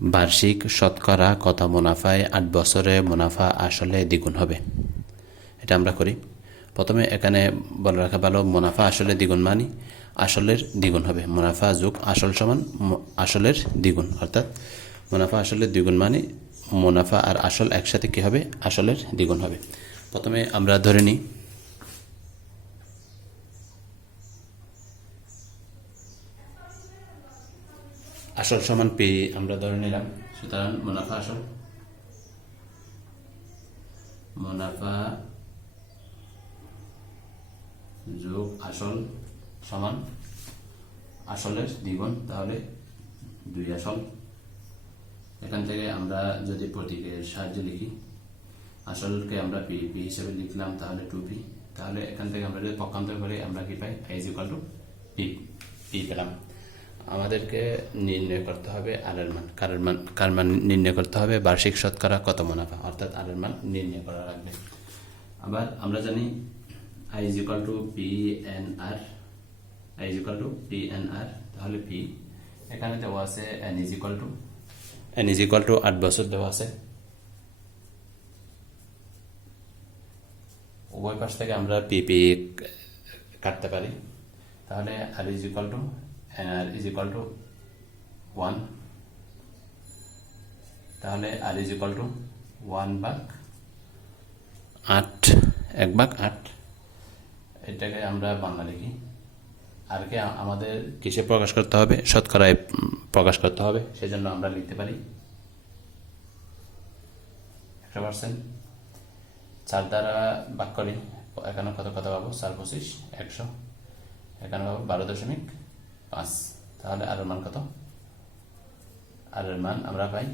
বার্ষিক শতকরা কত মুনাফায় 8 বছরে মুনাফা আসলে দ্বিগুণ হবে? এটা আমরা করি। প্রথমে এখানে বলে রাখা ভালো, মুনাফা আসলে দ্বিগুণ মানে আসলের দ্বিগুণ হবে। মুনাফা যোগ আসল সমান আসলের দ্বিগুণ, অর্থাৎ মুনাফা আসলের দ্বিগুণ মানে মুনাফা আর আসল একসাথে কী হবে? আসলের দ্বিগুণ হবে। প্রথমে আমরা ধরে নিই আসল সমান পি, আমরা ধরে নিলাম। সুতরাং মুনাফা আসল, মুনাফা যোগ আসল সমান আসলের দ্বিগুণ, তাহলে 2 আসল। এখান থেকে আমরা যদি প্রতীকের সাহায্যে লিখি, আসলকে আমরা পি পি হিসেবে লিখলাম, তাহলে 2p। তাহলে এখান থেকে আমরা যদি পক্ষান্তর করি আমরা কি পাই? i = পি, পি পেলাম। আমাদেরকে নির্ণয় করতে হবে আর এর মান, কার মান নির্ণয় করতে হবে? বার্ষিক শতকরা কত মুনাফা, অর্থাৎ আর এর মান নির্ণয় করা লাগবে। আবার আমরা জানি i = PNR, i = PNR, তাহলে p এখানে দেওয়া আছে n = 8 বছর দেওয়া আছে। উভয় পাশ থেকে আমরা পিপি কাটতে পারি, তাহলে r NR = 1, তাহলে r = 1/8, 1/8। এটাকে আমরা বাংলা লিখি। আর কে আমাদের কিসে প্রকাশ করতে হবে? শতকরায় প্রকাশ করতে হবে। সেজন্য আমরা লিখতে পারি 100%। 4 দ্বারা ভাগ করি, এখানে কত পাবো? 4 25 100, এখানে পাবো 12.5। তাহলে আর এর মান কত? আর এর মান আমরা পাই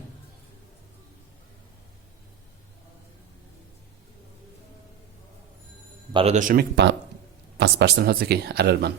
12.5% হচ্ছে কি আর এর মান।